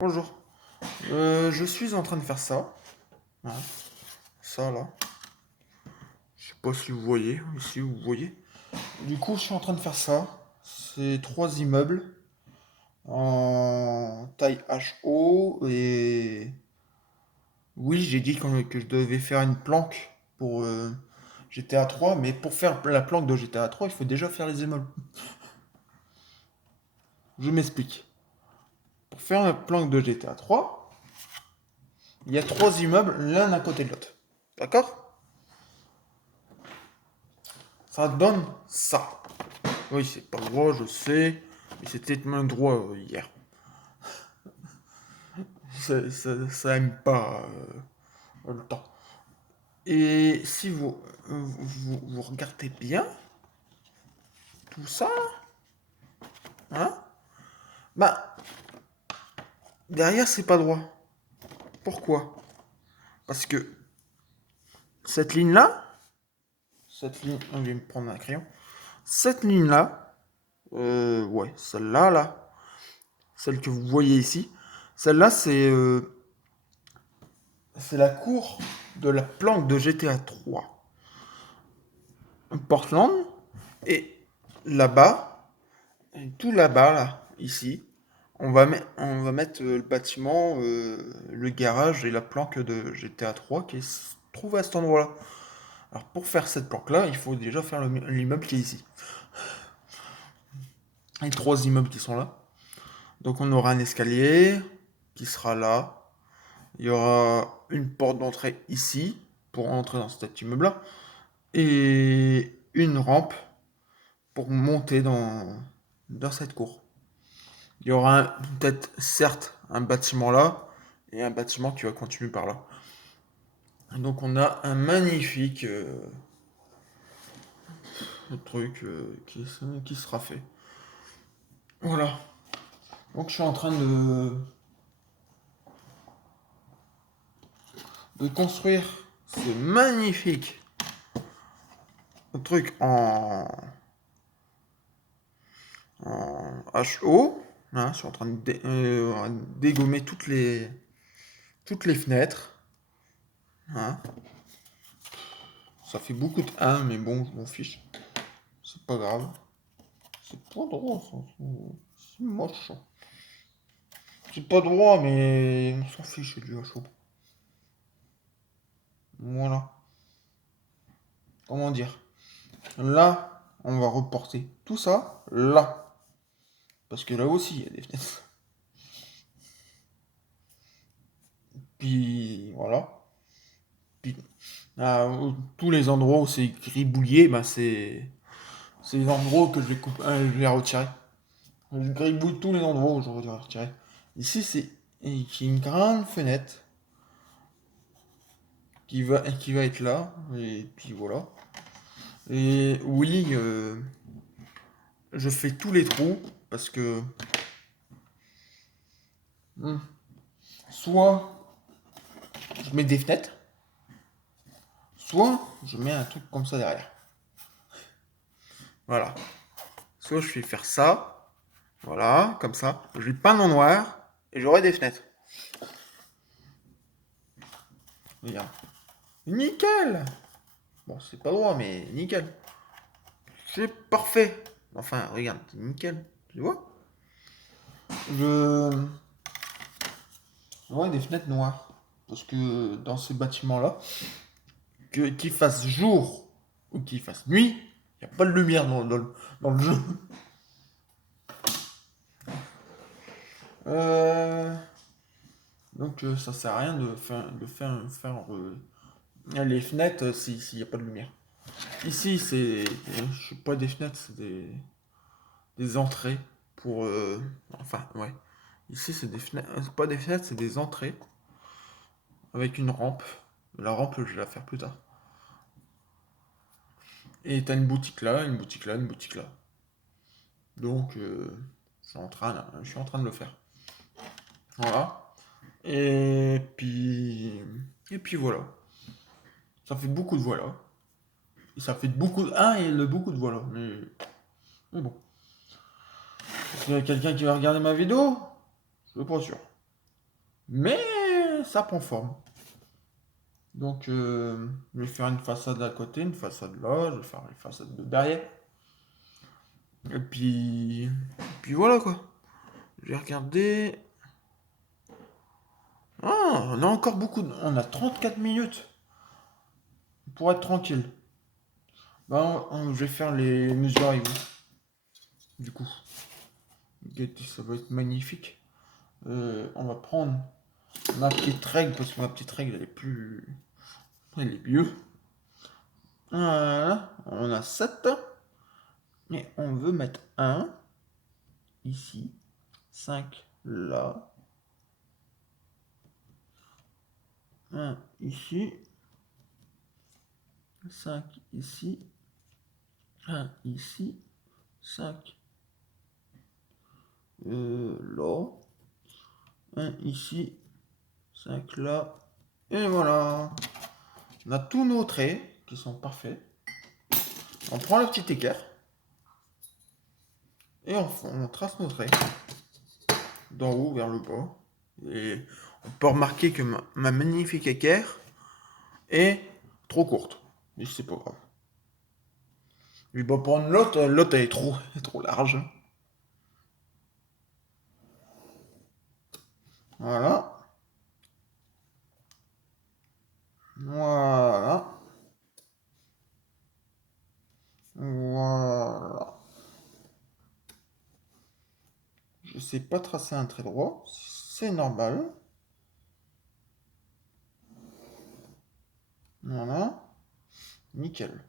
Bonjour. Je suis en train de faire ça. Voilà. Ça là. Je sais pas si vous voyez. Ici vous voyez. Du coup, je suis en train de faire ça. C'est trois immeubles en taille HO et oui, j'ai dit que je devais faire une planque pour GTA 3, mais pour faire la planque de GTA 3, il faut déjà faire les immeubles. Je m'explique. Pour faire la planque de GTA 3, il y a trois immeubles l'un à côté de l'autre. D'accord? Ça donne ça. Oui, c'est pas droit, je sais, mais c'était main droit hier. Ça aime pas le temps. Et si vous regardez bien tout ça, hein, bah derrière c'est pas droit. Pourquoi? Parce que cette ligne là, cette ligne, je vais me prendre un crayon. Cette ligne là, ouais, celle-là là, celle que vous voyez ici, celle-là c'est la cour de la planque de GTA 3. Portland. Et là-bas, tout là-bas, là, ici, on va mettre le bâtiment, le garage et la planque de GTA 3 qui se trouve à cet endroit-là. Alors pour faire cette planque-là, il faut déjà faire l'immeuble qui est ici. Les trois immeubles qui sont là. Donc on aura un escalier qui sera là. Il y aura une porte d'entrée ici pour entrer dans cet immeuble-là. Et une rampe pour monter dans cette cour. Il y aura peut-être, certes, un bâtiment là et un bâtiment qui va continuer par là. Donc on a un magnifique truc qui sera fait. Voilà. Donc je suis en train de construire ce magnifique truc en HO. Hein, je suis en train de dégommer toutes les fenêtres. Hein. Ça fait beaucoup de 1, mais bon, je m'en fiche. C'est pas grave. C'est pas drôle, ça. C'est moche. C'est pas droit, mais on s'en fiche du HO. Voilà. Comment dire? Là, on va reporter tout ça là. Parce que là aussi, il y a des fenêtres. Puis voilà. Puis tous les endroits où c'est gribouillé, bah c'est les endroits que je vais retirer. Je gribouille tous les endroits où j'aurais dû retirer. Ici, c'est une grande fenêtre qui va être là. Et puis voilà. Et oui, je fais tous les trous parce que hmm, soit je mets des fenêtres, soit je mets un truc comme ça derrière. Voilà. Soit je fais faire ça, voilà, comme ça. Je vais peindre en noir et j'aurai des fenêtres. Regarde. Nickel. Bon, c'est pas droit, mais nickel. C'est parfait. Enfin, regarde, c'est nickel. Tu vois? Je j'aurai des fenêtres noires. Parce que dans ces bâtiments-là, qu'il fasse jour ou qu'il fasse nuit, il n'y a pas de lumière dans le jeu. Euh, donc ça sert à rien de faire les fenêtres s'il n'y a pas de lumière. Ici, je sais pas des fenêtres, c'est des entrées pour... enfin, ouais. Ici, c'est des fenêtres, c'est pas des fenêtres, c'est des entrées avec une rampe. La rampe, je vais la faire plus tard. Et t'as une boutique là, une boutique là, une boutique là. Donc, je suis en train de le faire. Voilà. Et puis, et puis voilà. Ça fait beaucoup de voilà. Et ça fait beaucoup de beaucoup de voilà. Mais bon. Est-ce qu'il y a quelqu'un qui va regarder ma vidéo? Je suis pas sûr. Mais ça prend forme. Donc, je vais faire une façade à côté, une façade là, je vais faire les façades de derrière. Et puis voilà quoi. J'ai regardé. Ah, on a encore on a 34 minutes pour être tranquille. Bah, je vais faire les mesures avec vous, du coup. Regardez, ça va être magnifique. On va prendre ma petite règle, parce que ma petite règle, elle est plus. Elle est mieux. Voilà, on a 7. Et on veut mettre un ici, 5 là, un ici, 5 ici, un ici, 5 là, un ici, 5 là, et voilà. On a tous nos traits qui sont parfaits. On prend le petit équerre et on trace nos traits d'en haut vers le bas. Et on peut remarquer que ma magnifique équerre est trop courte. Mais c'est pas grave. Je vais pas prendre l'autre, l'autre elle est trop large. Voilà. Voilà. Voilà. Je sais pas tracer un trait droit. C'est normal. Voilà. Nickel.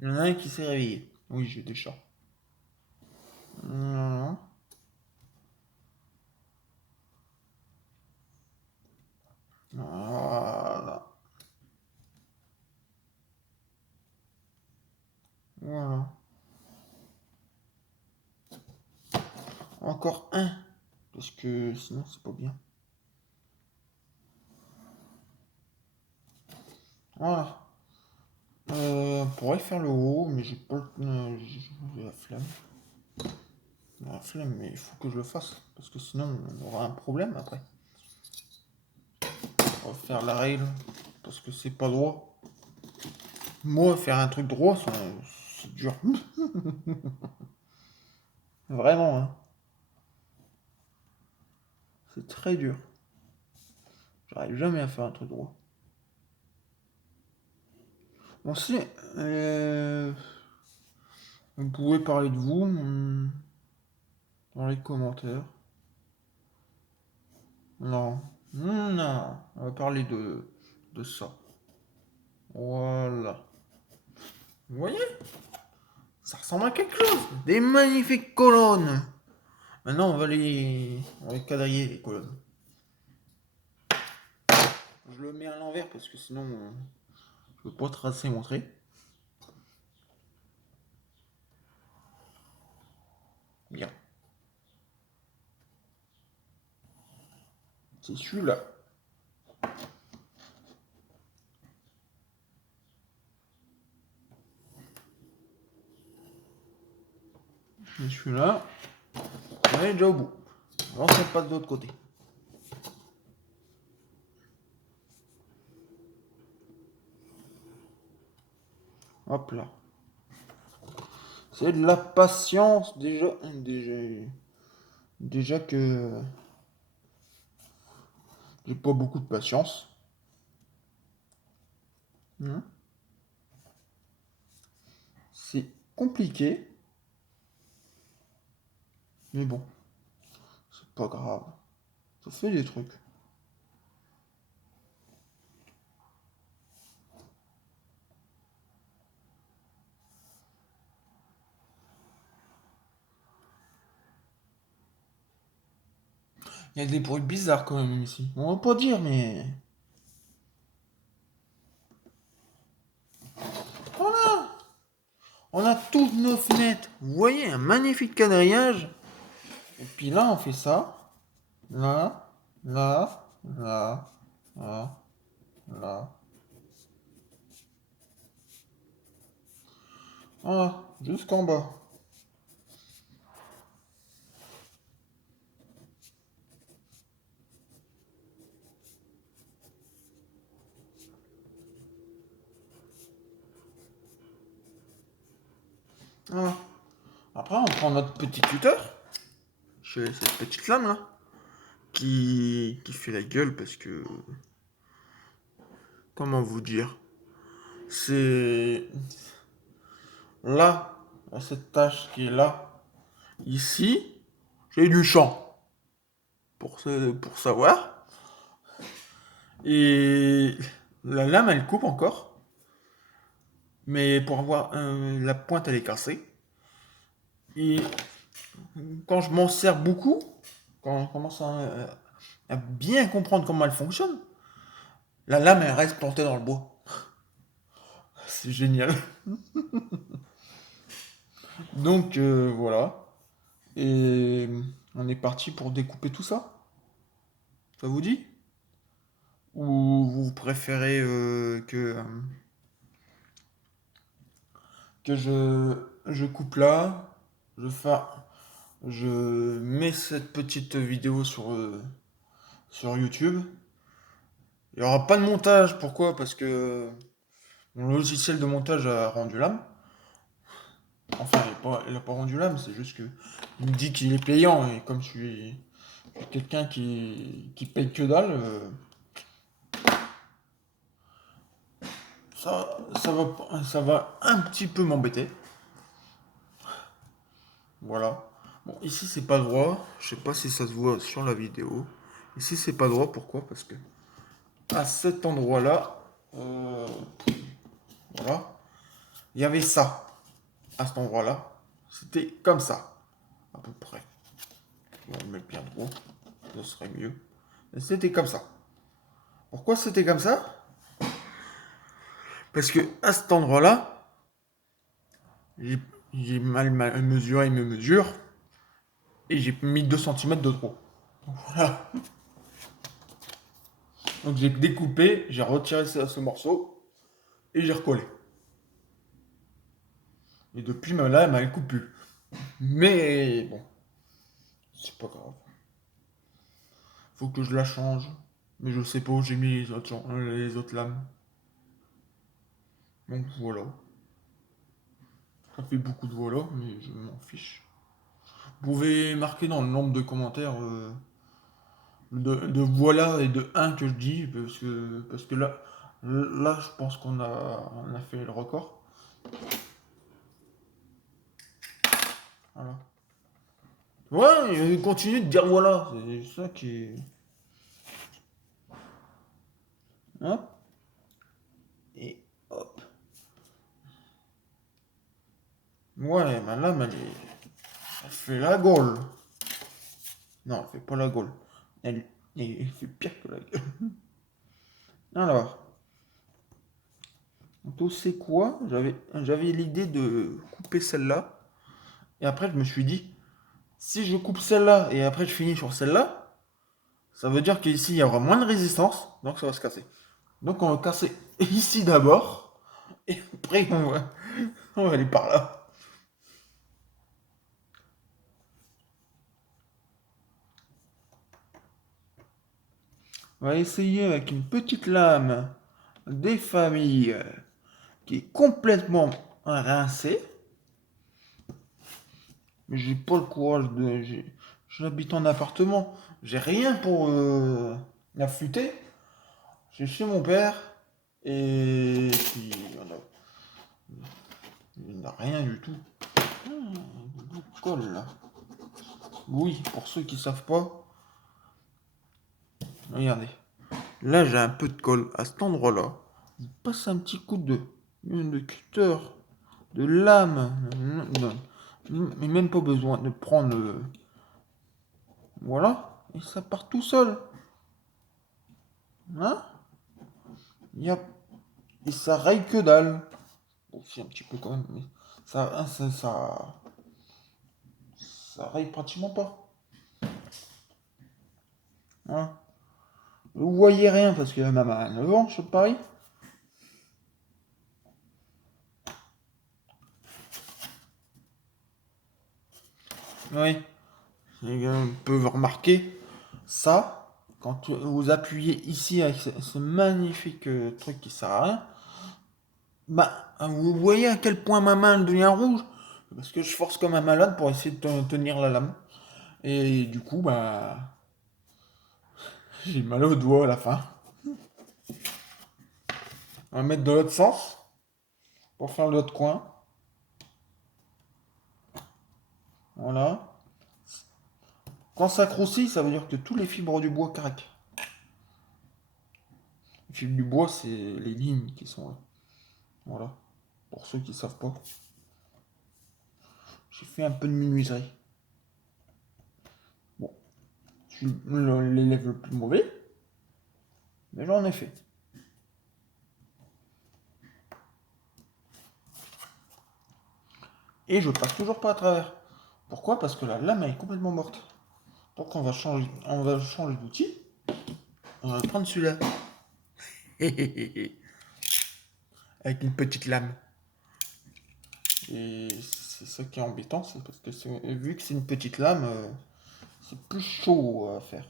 Il y en a un qui s'est réveillé. Oui, j'ai des chats. Voilà. Voilà. Voilà. Encore un. Parce que sinon, c'est pas bien. Voilà. On pourrait faire le haut, mais j'ai pas j'ai la flemme. J'ai la flemme, mais il faut que je le fasse. Parce que sinon, on aura un problème après. On va faire la règle. Parce que c'est pas droit. Moi, faire un truc droit, c'est dur. Vraiment, hein. C'est très dur. J'arrive jamais à faire un truc droit. Bon, si, vous pouvez parler de vous dans les commentaires. Non, non, on va parler de ça. Voilà. Vous voyez? Ça ressemble à quelque chose. Des magnifiques colonnes. Maintenant, on va les quadriller, les colonnes. Je le mets à l'envers parce que sinon, je peux pas tracer mon trait. Bien. C'est celui-là. Et celui-là, on est déjà au bout. On ne pas de l'autre côté. Hop là. C'est de la patience déjà que j'ai pas beaucoup de patience. Hein. C'est compliqué, mais bon, c'est pas grave. Ça fait des trucs. Il y a des bruits bizarres quand même ici. On va pas dire, mais voilà. On a toutes nos fenêtres. Vous voyez, un magnifique quadrillage. Et puis là, on fait ça. Là, là, là, là, là. Voilà, jusqu'en bas. Voilà. Après, on prend notre petit cutter. J'ai cette petite lame là. Qui fait la gueule parce que... Comment vous dire? C'est... Là, cette tache qui est là, ici, j'ai du champ. Pour savoir. Et la lame, elle coupe encore. Mais pour avoir la pointe, elle est cassée. Et quand je m'en sers beaucoup, quand on commence à bien comprendre comment elle fonctionne, la lame, elle reste plantée dans le bois. C'est génial. Donc voilà. Et on est parti pour découper tout ça. Ça vous dit? Ou vous préférez que je coupe là, je mets cette petite vidéo sur YouTube. Il n'y aura pas de montage, pourquoi? Parce que mon logiciel de montage a rendu l'âme. Enfin, il a pas rendu l'âme, c'est juste que il me dit qu'il est payant, et comme je suis quelqu'un qui paye que dalle, ça va un petit peu m'embêter. Voilà. Bon, ici c'est pas droit. Je sais pas si ça se voit sur la vidéo. Ici c'est pas droit. Pourquoi? Parce que à cet endroit-là, euh, voilà, il y avait ça. À cet endroit-là, c'était comme ça, à peu près. On va le mettre bien droit, ce serait mieux. Mais c'était comme ça. Pourquoi c'était comme ça? Parce que à cet endroit-là, j'ai j'ai mal mesuré mes mesures et j'ai mis 2 centimètres de trop. Voilà. Donc j'ai découpé, j'ai retiré ce morceau et j'ai recollé. Et depuis, ma lame, elle coupe plus. Mais bon, c'est pas grave. Faut que je la change. Mais je sais pas où j'ai mis les autres lames. Donc voilà. Ça fait beaucoup de voilà, mais je m'en fiche. Vous pouvez marquer dans le nombre de commentaires de voilà et de un que je dis, parce que là je pense on a fait le record. Voilà. Ouais, et continue de dire voilà. C'est ça qui est. Hein? Et hop. Ouais, ma lame, elle fait la gaule. Non, elle fait pas la gaule. Elle fait pire que la gueule. Alors, tu sais quoi? J'avais l'idée de couper celle-là. Et après, je me suis dit, si je coupe celle-là et après je finis sur celle-là, ça veut dire qu'ici, il y aura moins de résistance. Donc, ça va se casser. Donc, on va casser ici d'abord. Et après, on va aller par là. On va essayer avec une petite lame des familles qui est complètement rincée. Mais j'ai pas le courage j'habite en appartement. J'ai rien pour l'affûter. J'ai chez mon père. Et puis, il n'a rien du tout. Du colle là. Oui, pour ceux qui savent pas, regardez. Là, j'ai un peu de colle à cet endroit-là. Je passe un petit coup de cutter, de lame. Non, mais même pas besoin de prendre. Voilà. Et ça part tout seul. Hein? Il y a Et ça raye que dalle. Bon, si, un petit peu quand même, mais ça raye pratiquement pas. Hein. Vous voyez rien parce que ma maman a 9 ans, je parie. Oui. Vous pouvez remarquer ça, quand vous appuyez ici avec ce magnifique truc qui sert à rien, bah, vous voyez à quel point ma main devient rouge. Parce que je force comme un malade pour essayer de tenir la lame. Et du coup, bah, j'ai mal au doigt à la fin. On va mettre de l'autre sens pour faire l'autre coin. Voilà. Quand ça grossit, ça veut dire que tous les fibres du bois craquent. Les fibres du bois, c'est les lignes qui sont là. Voilà. Pour ceux qui ne savent pas. J'ai fait un peu de menuiserie. Bon, je suis l'élève le plus mauvais, mais j'en ai fait. Et je passe toujours pas à travers. Pourquoi? Parce que la lame elle est complètement morte. Donc on va changer d'outil. On va prendre celui-là. Avec une petite lame. Et c'est ça qui est embêtant, c'est parce que vu que c'est une petite lame, c'est plus chaud à faire.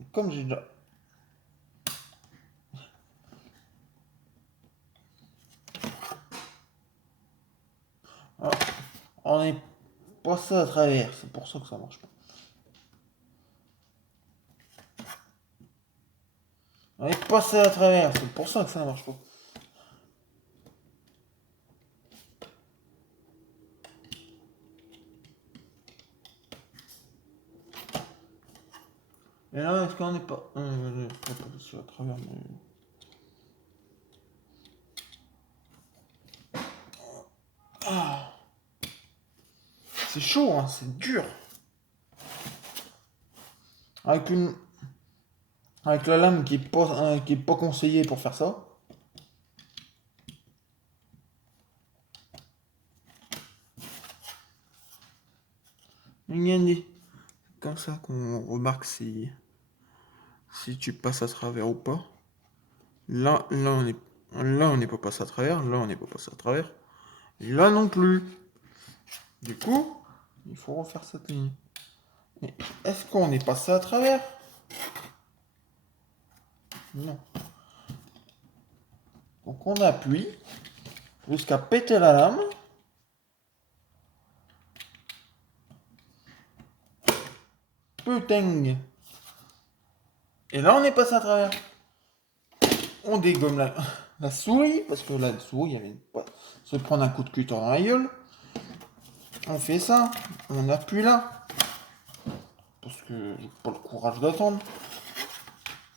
Et comme j'ai déjà... Ah, on est passé à travers, c'est pour ça que ça marche pas. On est passé à travers, c'est pour ça que ça marche pas. Et là, est-ce qu'on n'est pas... pas passé à travers, mais... Ah, c'est chaud, hein, c'est dur. Avec une... Avec la lame qui est pas conseillée pour faire ça. Regardez. C'est comme ça qu'on remarque si tu passes à travers ou pas. Là, on n'est pas passé à travers. Là, on n'est pas passé à travers. Et là non plus. Du coup, il faut refaire cette ligne. Mais est-ce qu'on est passé à travers? Non. Donc on appuie jusqu'à péter la lame. Putain. Et là, on est passé à travers. On dégomme la souris, parce que la souris, elle vient pas se prendre un coup de cutter dans la gueule. On fait ça, on appuie là, parce que j'ai pas le courage d'attendre.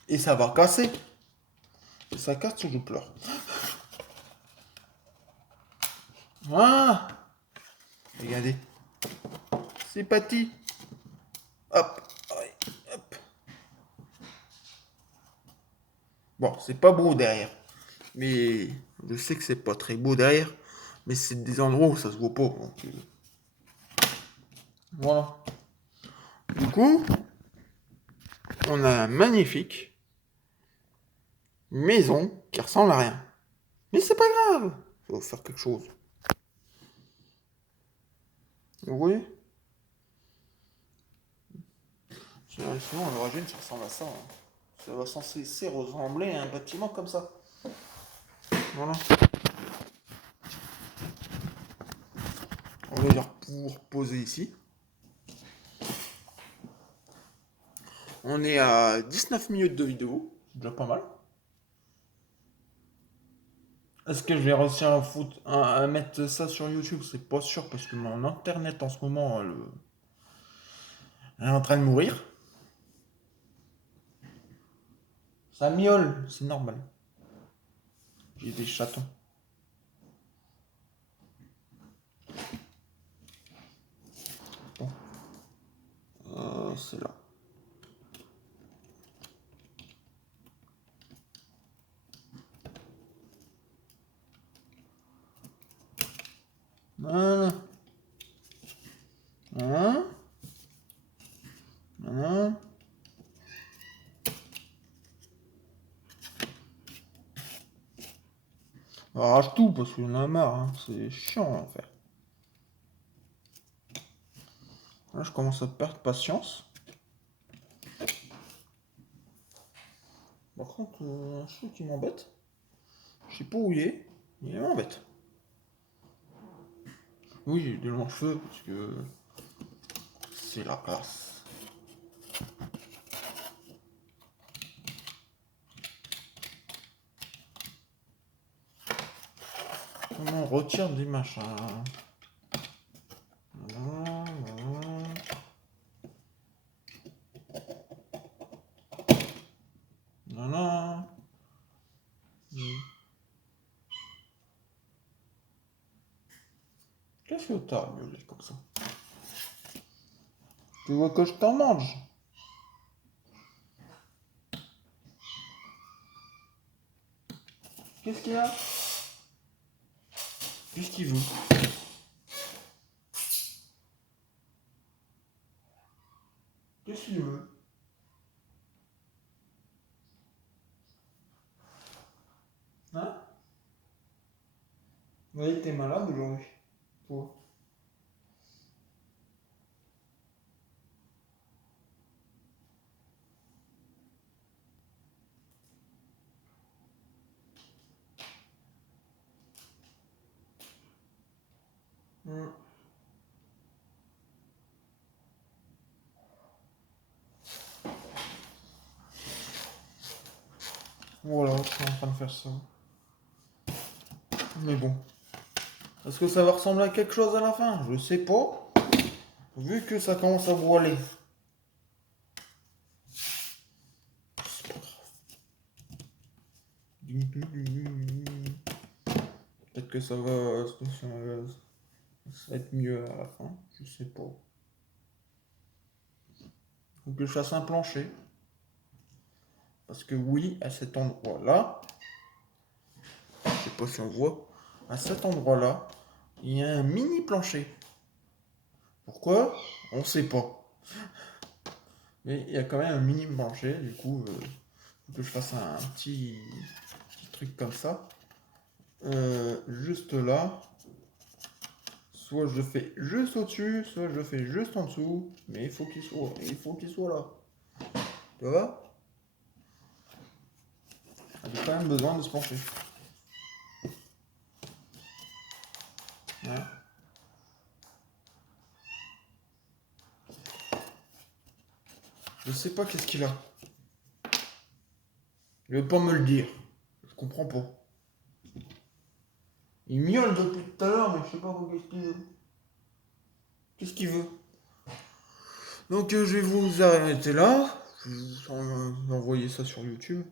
Et ça va casser. Et ça casse, je pleure. Voilà. Regardez. C'est parti. Hop. Hop. Bon, c'est pas beau derrière. Mais je sais que c'est pas très beau derrière. Mais c'est des endroits où ça se voit pas. Donc, voilà. Du coup, on a un magnifique maison qui ressemble à rien. Mais c'est pas grave. Faut faire quelque chose. Vous voyez? Sinon, à l'origine, ça ressemble à ça. Hein. Ça va censé ressembler à un bâtiment comme ça. Voilà. On va dire pour poser ici. On est à 19 minutes de vidéo. C'est déjà pas mal. Est-ce que je vais réussir à mettre ça sur YouTube? C'est pas sûr parce que mon internet en ce moment elle est en train de mourir. Ça miaule, c'est normal. J'ai des chatons. Bon, c'est là. Voilà. Hein? Hein? Arrache tout parce qu'il y en a marre. Hein. C'est chiant à faire. Là, je commence à perdre patience. Par contre, un truc qui m'embête, je sais pas où il est, mais il m'embête. Oui, j'ai des longs cheveux parce que c'est la classe. Comment on retire des machins? Voilà, voilà. Voilà. Qu'est-ce que t'as miaulé comme ça? Tu vois que je t'en mange? Qu'est-ce qu'il y a? Qu'est-ce qu'il veut? Qu'est-ce qu'il veut? Hein? Oui, t'es malade aujourd'hui. Toi. Hmm. Voilà, je suis en train de faire ça. Mais bon. Est-ce que ça va ressembler à quelque chose à la fin? Je sais pas. Vu que ça commence à voiler. Peut-être que ça va être mieux à la fin. Je sais pas. Faut que je fasse un plancher. Parce que oui, à cet endroit-là, je sais pas si on voit, à cet endroit-là, il y a un mini plancher. Pourquoi? On sait pas. Mais il y a quand même un mini plancher, du coup, faut que je fasse un petit truc comme ça. Juste là. Soit je le fais juste au-dessus, soit je le fais juste en dessous. Mais il faut qu'il soit là. Tu vois? J'ai quand même besoin de se pencher. Hein. Je sais pas qu'est-ce qu'il a. Il veut pas me le dire. Je comprends pas. Il miaule depuis tout à l'heure, mais je sais pas qu'est-ce qu'il veut. Qu'est-ce qu'il veut? Donc je vais vous arrêter là. Je vais vous envoyer ça sur YouTube.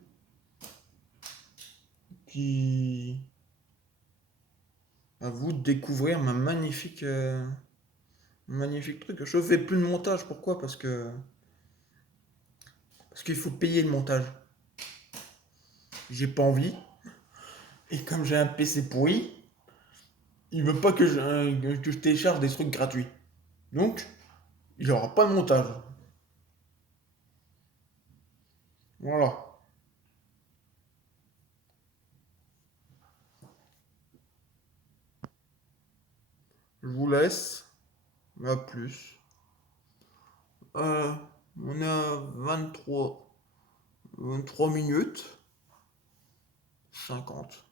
Puis à vous de découvrir ma magnifique truc. Je fais plus de montage. Pourquoi? Parce qu'il faut payer le montage. J'ai pas envie. Et comme j'ai un PC pourri, il veut pas que je télécharge des trucs gratuits. Donc, il n'y aura pas de montage. Voilà. Je vous laisse. À plus. Euh, on est à 23 minutes 50.